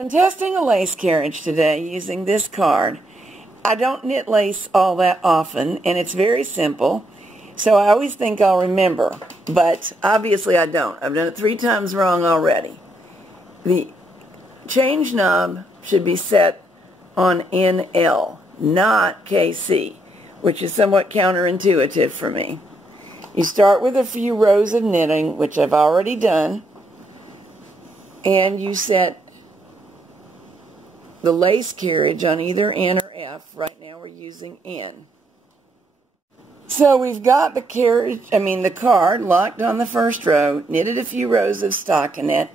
I'm testing a lace carriage today using this card. I don't knit lace all that often, and it's very simple, so I always think I'll remember, but obviously I don't. I've done it 3 times wrong already. The change knob should be set on NL, not KC, which is somewhat counterintuitive for me. You start with a few rows of knitting, which I've already done, and you set the lace carriage on either N or F. Right now we're using N. So we've got the card locked on the first row, knitted a few rows of stockinette,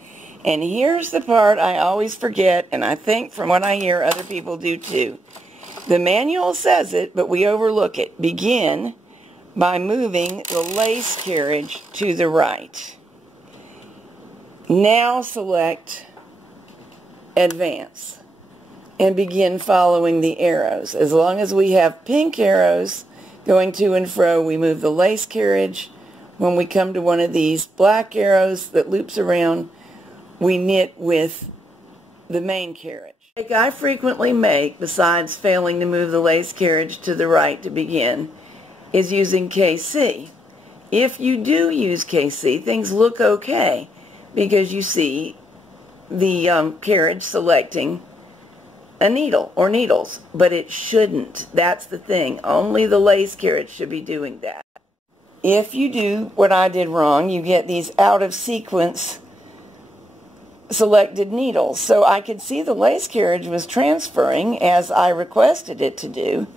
and here's the part I always forget, and I think from what I hear other people do too. The manual says it, but we overlook it. Begin by moving the lace carriage to the right. Now select Advance and begin following the arrows. As long as we have pink arrows going to and fro, we move the lace carriage. When we come to one of these black arrows that loops around, we knit with the main carriage. The mistake I frequently make, besides failing to move the lace carriage to the right to begin, is using KC. If you do use KC, things look okay because you see the carriage selecting a needle or needles, but it shouldn't. That's the thing. Only the lace carriage should be doing that. If you do what I did wrong, you get these out of sequence selected needles. So I could see the lace carriage was transferring as I requested it to do,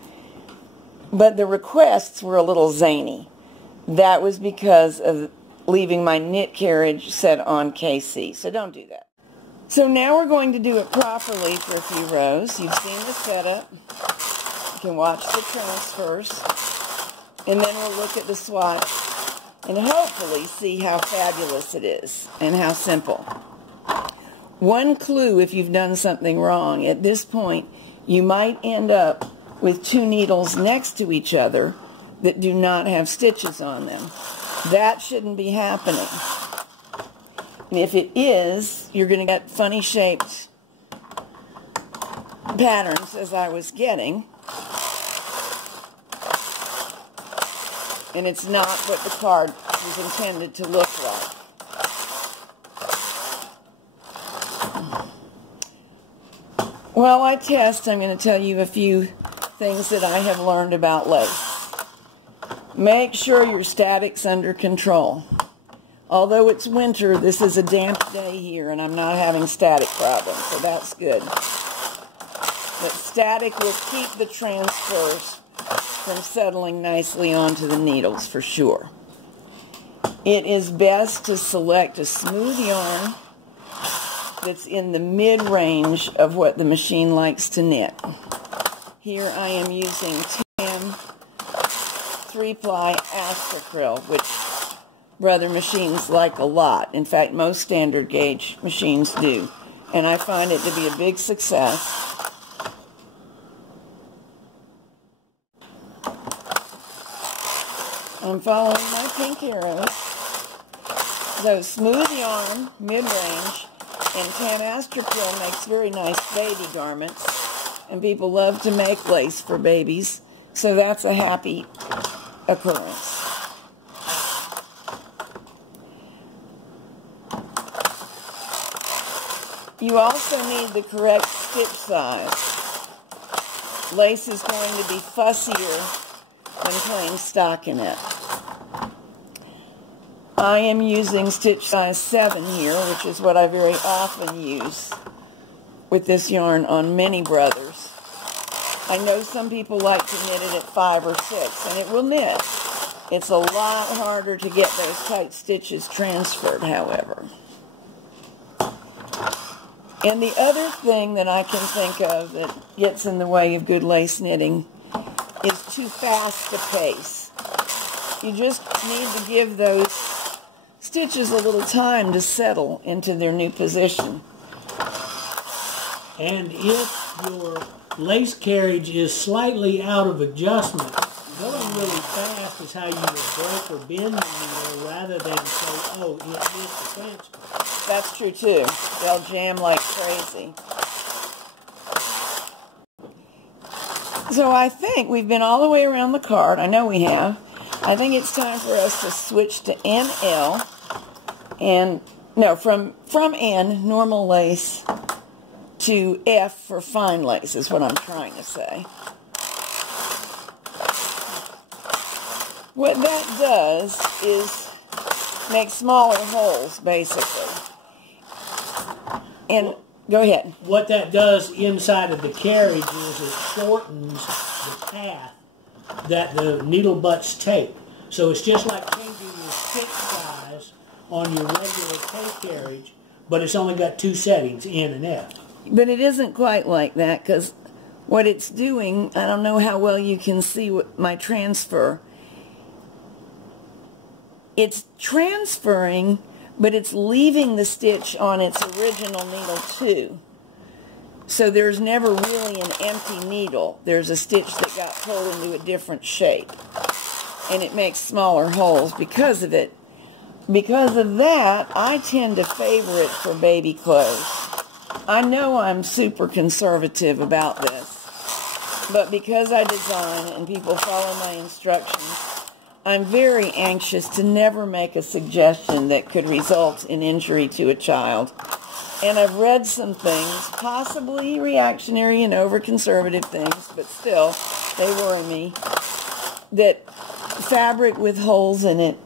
but the requests were a little zany. That was because of leaving my knit carriage set on KC. So don't do that. So now we're going to do it properly for a few rows. You've seen the setup. You can watch the transfers. And then we'll look at the swatch and hopefully see how fabulous it is and how simple. One clue if you've done something wrong, at this point you might end up with 2 needles next to each other that do not have stitches on them. That shouldn't be happening. And if it is, you're going to get funny shaped patterns as I was getting. And it's not what the card was intended to look like. While I test, I'm going to tell you a few things that I have learned about lace. Make sure your static's under control. Although it's winter, this is a damp day here, and I'm not having static problems, so that's good. But static will keep the transfers from settling nicely onto the needles, for sure. It is best to select a smooth yarn that's in the mid-range of what the machine likes to knit. Here I am using TAM 3-ply Astracryl, which brother machines like a lot. In fact, most standard gauge machines do. And I find it to be a big success. I'm following my pink arrows. So smooth yarn, mid-range, and TAM Astracryl makes very nice baby garments. And people love to make lace for babies. So that's a happy occurrence. You also need the correct stitch size. Lace is going to be fussier than plain stockinette. I am using stitch size 7 here, which is what I very often use with this yarn on many brothers. I know some people like to knit it at 5 or 6, and it will knit. It's a lot harder to get those tight stitches transferred, however. And the other thing that I can think of that gets in the way of good lace knitting is too fast a pace. You just need to give those stitches a little time to settle into their new position. And if your lace carriage is slightly out of adjustment, going really fast is how you would break or bend the needle rather than say, oh, it missed the transfer. That's true too. They'll jam like crazy. So I think we've been all the way around the card. I know we have. I think it's time for us to switch to NL. And, no, from N, normal lace, to F for fine lace is what I'm trying to say. What that does is make smaller holes, basically. And go ahead. What that does inside of the carriage is it shortens the path that the needle butts take. So it's just like changing your stick size on your regular K-carriage, but it's only got two settings, N and F. But it isn't quite like that, because what it's doing, I don't know how well you can see what my transfer. It's transferring, but it's leaving the stitch on its original needle too. So there's never really an empty needle. There's a stitch that got pulled into a different shape. And it makes smaller holes because of it. Because of that, I tend to favor it for baby clothes. I know I'm super conservative about this, but because I design and people follow my instructions, I'm very anxious to never make a suggestion that could result in injury to a child. And I've read some things, possibly reactionary and over-conservative things, but still, they worry me, that fabric with holes in it,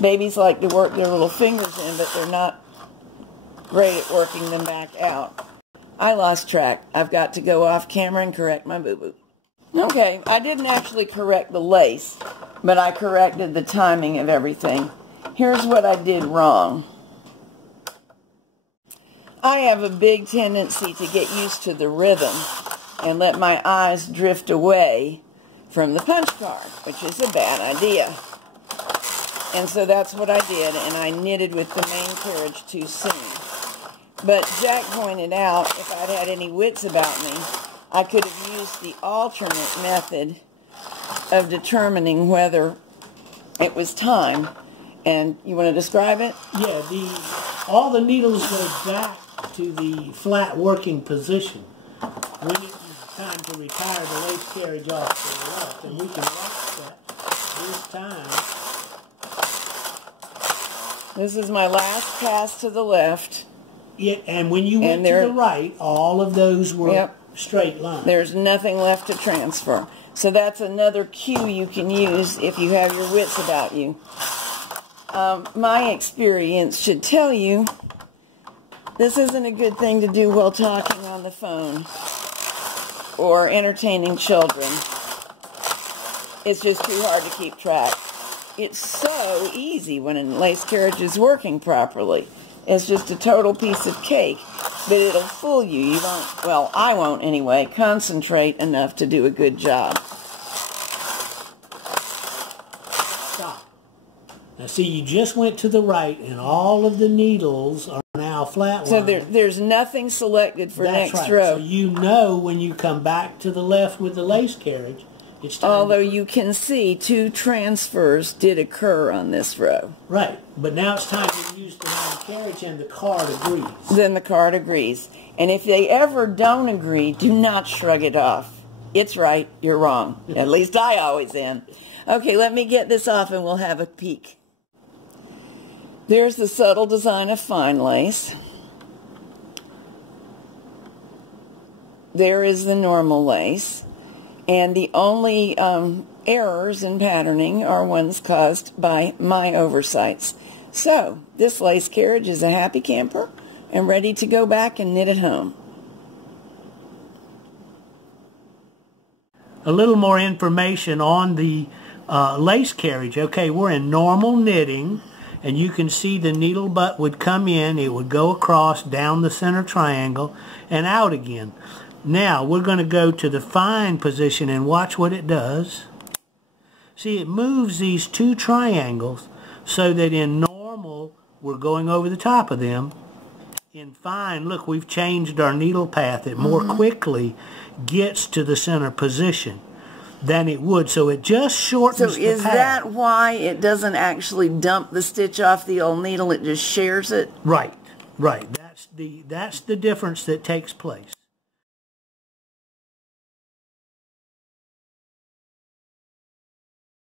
babies like to work their little fingers in, but they're not great at working them back out. I lost track. I've got to go off camera and correct my boo-boo. Okay, I didn't actually correct the lace, but I corrected the timing of everything. Here's what I did wrong. I have a big tendency to get used to the rhythm and let my eyes drift away from the punch card, which is a bad idea. And so that's what I did, and I knitted with the main carriage too soon. But Jack pointed out if I'd had any wits about me, I could have used the alternate method of determining whether it was time. And you want to describe it? Yeah, all the needles go back to the flat working position when it is time to retire the lace carriage off to the left. And we can watch that this time. This is my last pass to the left. Yeah, and when you went to the right, all of those were straight lines. There's nothing left to transfer. So that's another cue you can use if you have your wits about you. My experience should tell you this isn't a good thing to do while talking on the phone or entertaining children. It's just too hard to keep track. It's so easy when a lace carriage is working properly. It's just a total piece of cake, but it'll fool you. You won't, well, I won't anyway, concentrate enough to do a good job. Stop. Now see, you just went to the right, and all of the needles are now flat. So there's nothing selected for That's next right. row. So you know when you come back to the left with the lace carriage, it's time. Although you can see 2 transfers did occur on this row. Right, but now it's time to use the main carriage, and the card agrees. Then the card agrees. And if they ever don't agree, do not shrug it off. It's right, you're wrong. At least I always am. Okay, let me get this off and we'll have a peek. There's the subtle design of fine lace. There is the normal lace. And the only errors in patterning are ones caused by my oversights. So, this lace carriage is a happy camper and ready to go back and knit at home. A little more information on the lace carriage. Okay, we're in normal knitting, and you can see the needle butt would come in, it would go across down the center triangle and out again. Now we're going to go to the fine position and watch what it does. See, it moves these 2 triangles so that in normal we're going over the top of them. In fine, look, we've changed our needle path. It more quickly gets to the center position than it would, so it just shortens the path. So is that why it doesn't actually dump the stitch off the old needle, it just shares it? Right, right. That's the difference that takes place.